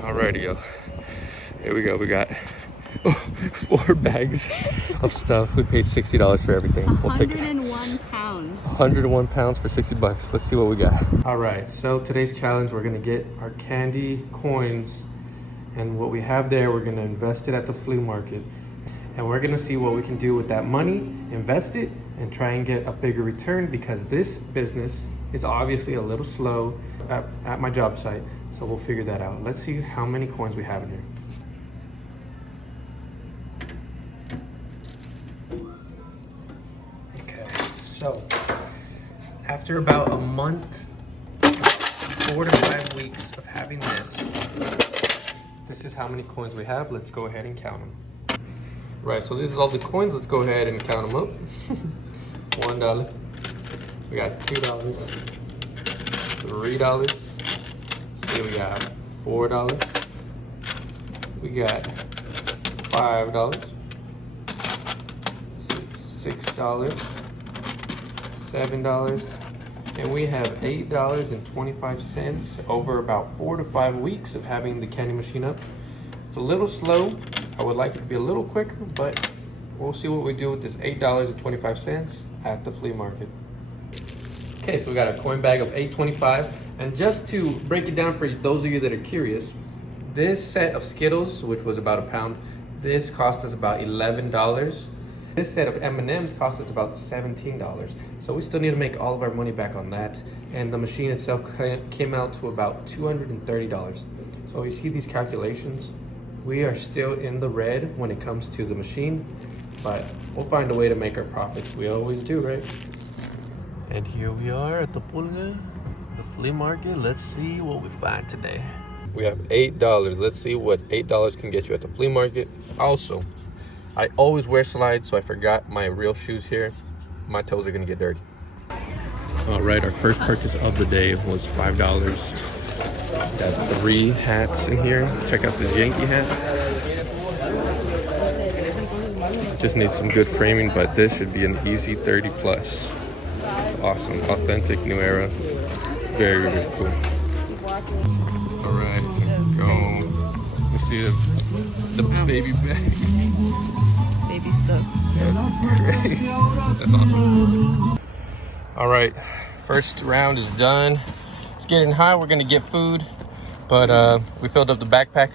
Alrighty, yo. Here we go. We got 4 bags of stuff. We paid $60 for everything. We'll take it. 101 pounds. 101 pounds for 60 bucks. Let's see what we got. All right, so today's challenge, we're gonna get our candy coins, and what we have there, we're gonna invest it at the flea market. And we're gonna see what we can do with that money, invest it, and try and get a bigger return, because this business is obviously a little slow at my job site. So we'll figure that out. Let's see how many coins we have in here. Okay, so after about a month, 4 to 5 weeks of having this is how many coins we have. Let's go ahead and count them. Right, so this is all the coins. Let's go ahead and count them up. $1. We got $2, $3. See, we got $4. We got $5. $6. $7. And we have $8.25 over about 4 to 5 weeks of having the candy machine up. It's a little slow. I would like it to be a little quicker, but we'll see what we do with this $8.25 at the flea market. Okay, so we got a coin bag of $8.25. And just to break it down for those of you that are curious, this set of Skittles, which was about a pound, this cost us about $11. This set of M&Ms cost us about $17. So we still need to make all of our money back on that. And the machine itself came out to about $230. So you see these calculations, we are still in the red when it comes to the machine, but we'll find a way to make our profits. We always do, right? And here we are at the pulga, the flea market. Let's see what we find today. We have $8. Let's see what $8 can get you at the flea market. Also, I always wear slides, so I forgot my real shoes here. My toes are gonna get dirty. All right, our first purchase of the day was $5. Got 3 hats in here. Check out this Yankee hat. Just needs some good framing, but this should be an easy 30 plus. It's awesome, authentic, new era. Very, very cool. All right, go. We see the baby bag. Baby stuff. That's great. That's awesome. All right, first round is done. It's getting hot. We're gonna get food, but we filled up the backpack.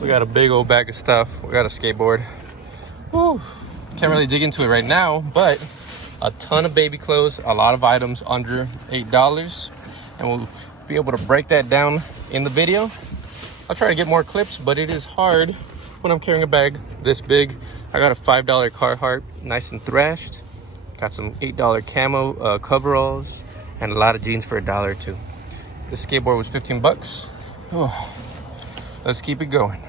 We got a big old bag of stuff. We got a skateboard. Whew. Can't really dig into it right now, but a ton of baby clothes, a lot of items under $8, and we'll be able to break that down in the video. I'll try to get more clips, but it is hard when I'm carrying a bag this big. I got a $5 Carhartt, nice and thrashed. Got some $8 camo coveralls, and a lot of jeans for $1 or $2. This skateboard was 15 bucks. Oh, let's keep it going.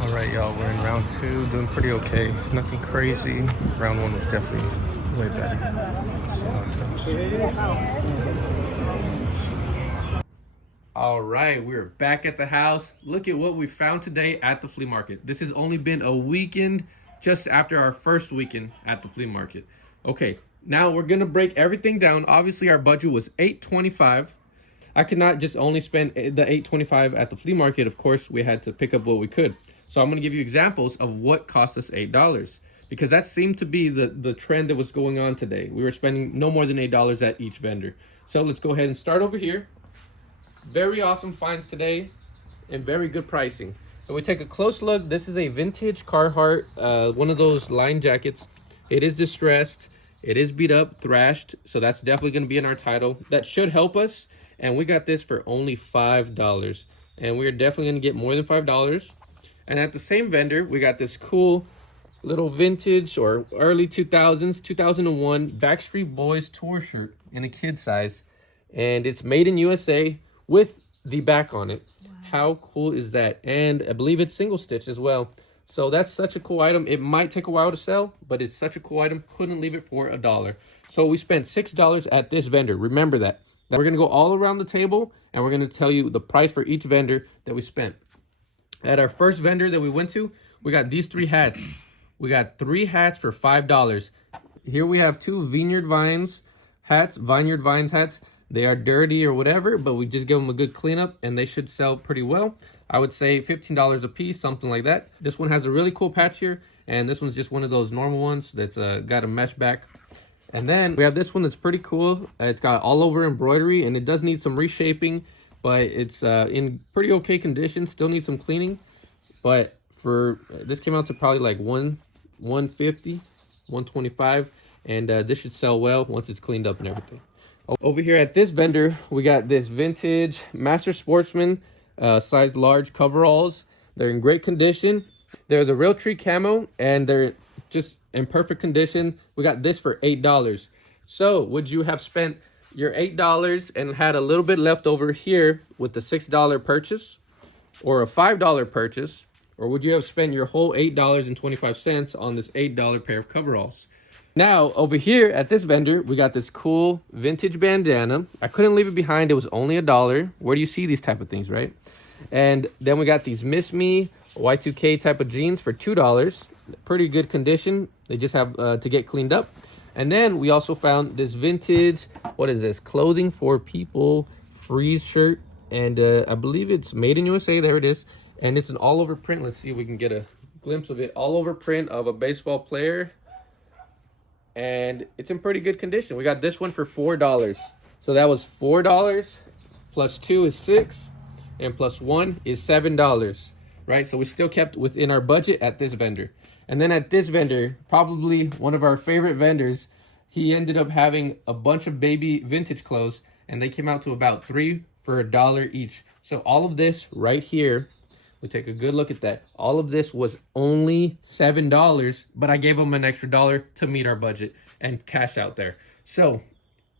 All right, y'all, we're in round 2, doing pretty okay. Nothing crazy. Round 1 was definitely way better. All right, we're back at the house. Look at what we found today at the flea market. This has only been a weekend just after our first weekend at the flea market. Okay, now we're gonna break everything down. Obviously, our budget was $8.25. I could not just only spend the $8.25 at the flea market. Of course, we had to pick up what we could. So I'm gonna give you examples of what cost us $8, because that seemed to be the trend that was going on today. We were spending no more than $8 at each vendor. So let's go ahead and start over here. Very awesome finds today and very good pricing. So we take a close look. This is a vintage Carhartt, one of those line jackets. It is distressed. It is beat up, thrashed. So that's definitely going to be in our title. That should help us. And we got this for only $5. And we're definitely going to get more than $5. And at the same vendor, we got this cool little vintage or early 2000s, 2001 Backstreet Boys tour shirt in a kid size. And it's made in USA with the back on it. Wow. How cool is that? And I believe it's single stitch as well. So that's such a cool item. It might take a while to sell, but it's such a cool item. Couldn't leave it for $1. So we spent $6 at this vendor. Remember that. We're gonna go all around the table and we're gonna tell you the price for each vendor that we spent. At our first vendor that we went to, we got these 3 hats. We got 3 hats for $5. Here we have 2 Vineyard Vines hats, They are dirty or whatever, but we just give them a good cleanup and they should sell pretty well. I would say $15 a piece, something like that. This one has a really cool patch here, and this one's just one of those normal ones that's got a mesh back. And then we have this one that's pretty cool. It's got all over embroidery, and it does need some reshaping, but it's in pretty okay condition. Still needs some cleaning, but for this came out to probably like 150, 125, and this should sell well once it's cleaned up and everything. Over here at this vendor, we got this vintage Master Sportsman size large coveralls. They're in great condition. They're the Realtree camo, and they're just in perfect condition. We got this for $8. So would you have spent your $8 and had a little bit left over here with the $6 purchase, or a $5 purchase, or would you have spent your whole $8.25 on this $8 pair of coveralls? Now, over here at this vendor, we got this cool vintage bandana. I couldn't leave it behind. It was only $1. Where do you see these type of things, right? And then we got these Miss Me Y2K type of jeans for $2. Pretty good condition. They just have to get cleaned up. And then we also found this vintage, what is this? Clothing for People Freeze shirt. And I believe it's made in USA. There it is. And it's an all over print. Let's see if we can get a glimpse of it. All over print of a baseball player. And it's in pretty good condition. We got this one for $4. So that was $4 plus 2 is 6, and plus 1 is $7, right? So we still kept within our budget at this vendor. And then at this vendor, probably one of our favorite vendors, he ended up having a bunch of baby vintage clothes, and they came out to about 3 for $1 each. So all of this right here, we take a good look at that. All of this was only $7, but I gave them an extra $1 to meet our budget and cash out there. So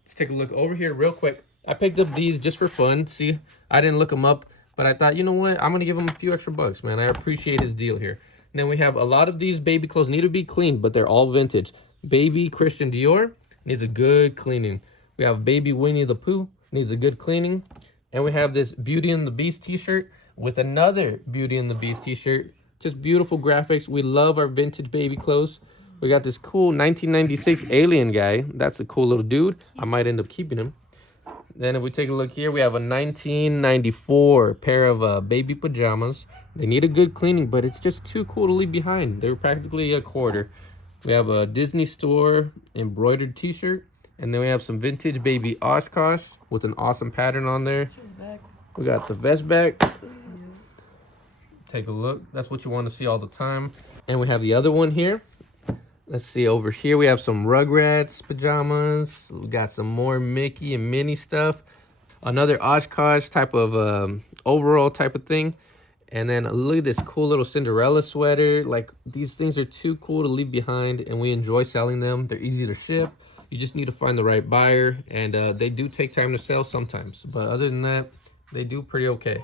let's take a look over here real quick. I picked up these just for fun. See, I didn't look them up, but I thought, you know what? I'm going to give them a few extra bucks, man. I appreciate his deal here. And then we have a lot of these baby clothes need to be cleaned, but they're all vintage. Baby Christian Dior needs a good cleaning. We have Baby Winnie the Pooh needs a good cleaning. And we have this Beauty and the Beast t-shirt with another Beauty and the Beast t-shirt. Just beautiful graphics. We love our vintage baby clothes. We got this cool 1996 alien guy. That's a cool little dude. I might end up keeping him. Then if we take a look here, we have a 1994 pair of baby pajamas. They need a good cleaning, but it's just too cool to leave behind. They're practically a quarter. We have a Disney Store embroidered t-shirt. And then we have some vintage baby Oshkosh with an awesome pattern on there. We got the vest back. Take a look. That's what you want to see all the time. And we have the other one here. Let's see, over here we have some Rugrats pajamas. We got some more Mickey and Minnie stuff. Another Oshkosh type of overall type of thing. And then look at this cool little Cinderella sweater. Like, these things are too cool to leave behind, and we enjoy selling them. They're easy to ship. You just need to find the right buyer, and they do take time to sell sometimes. But other than that, they do pretty okay.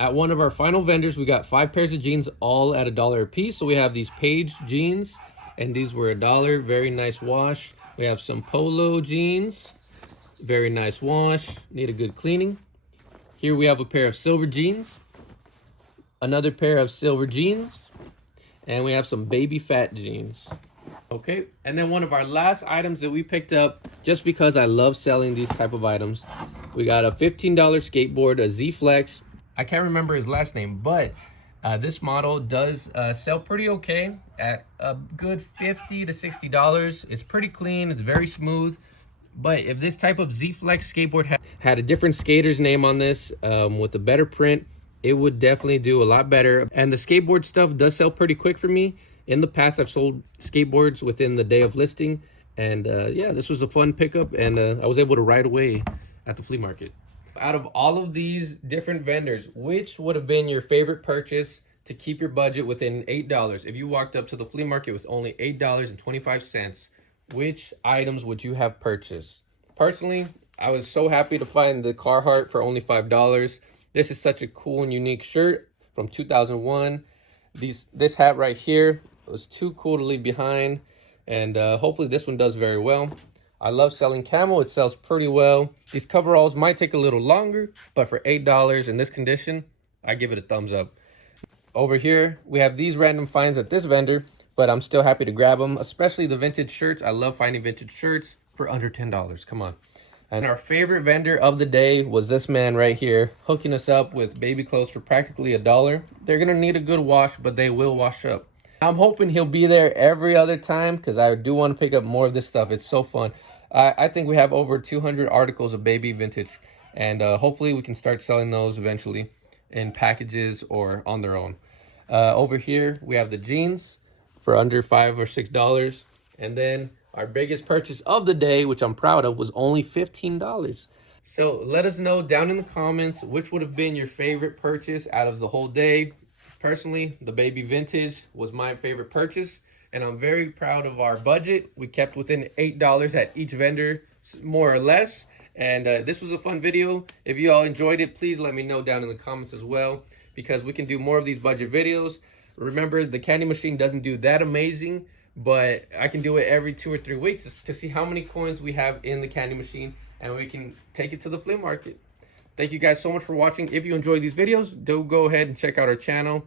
At one of our final vendors, we got 5 pairs of jeans, all at $1 a piece. So we have these Page jeans, and these were $1. Very nice wash. We have some Polo jeans. Very nice wash. Need a good cleaning. Here we have a pair of silver jeans. Another pair of silver jeans. And we have some baby fat jeans. Okay, and then one of our last items that we picked up, just because I love selling these type of items, we got a $15 skateboard, a Z Flex. I can't remember his last name, but this model does sell pretty okay at a good $50 to $60. It's pretty clean. It's very smooth. But if this type of Z Flex skateboard had a different skater's name on this with a better print, it would definitely do a lot better. And the skateboard stuff does sell pretty quick for me. In the past, I've sold skateboards within the day of listing. And yeah, this was a fun pickup, and I was able to ride away at the flea market. Out of all of these different vendors, which would have been your favorite purchase to keep your budget within $8? If you walked up to the flea market with only $8.25, which items would you have purchased? Personally, I was so happy to find the Carhartt for only $5. This is such a cool and unique shirt from 2001. This hat right here was too cool to leave behind, and hopefully this one does very well. I love selling camo. It sells pretty well. These coveralls might take a little longer, but for $8 in this condition, I give it a thumbs up. Over here, we have these random finds at this vendor, but I'm still happy to grab them, especially the vintage shirts. I love finding vintage shirts for under $10. Come on. And our favorite vendor of the day was this man right here, hooking us up with baby clothes for practically $1. They're gonna need a good wash, but they will wash up. I'm hoping he'll be there every other time because I do want to pick up more of this stuff. It's so fun. I think we have over 200 articles of baby vintage, and hopefully we can start selling those eventually in packages or on their own. Over here, we have the jeans for under $5 or $6. And then our biggest purchase of the day, which I'm proud of, was only $15. So let us know down in the comments which would have been your favorite purchase out of the whole day. Personally, the baby vintage was my favorite purchase, and I'm very proud of our budget. We kept within $8 at each vendor, more or less. And this was a fun video. If you all enjoyed it, please let me know down in the comments as well, because we can do more of these budget videos. Remember, the candy machine doesn't do that amazing, but I can do it every 2 or 3 weeks to see how many coins we have in the candy machine, and we can take it to the flea market. Thank you guys so much for watching. If you enjoyed these videos, do go ahead and check out our channel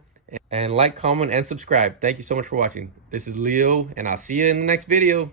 and like, comment, and subscribe. Thank you so much for watching. This is Leo, and I'll see you in the next video.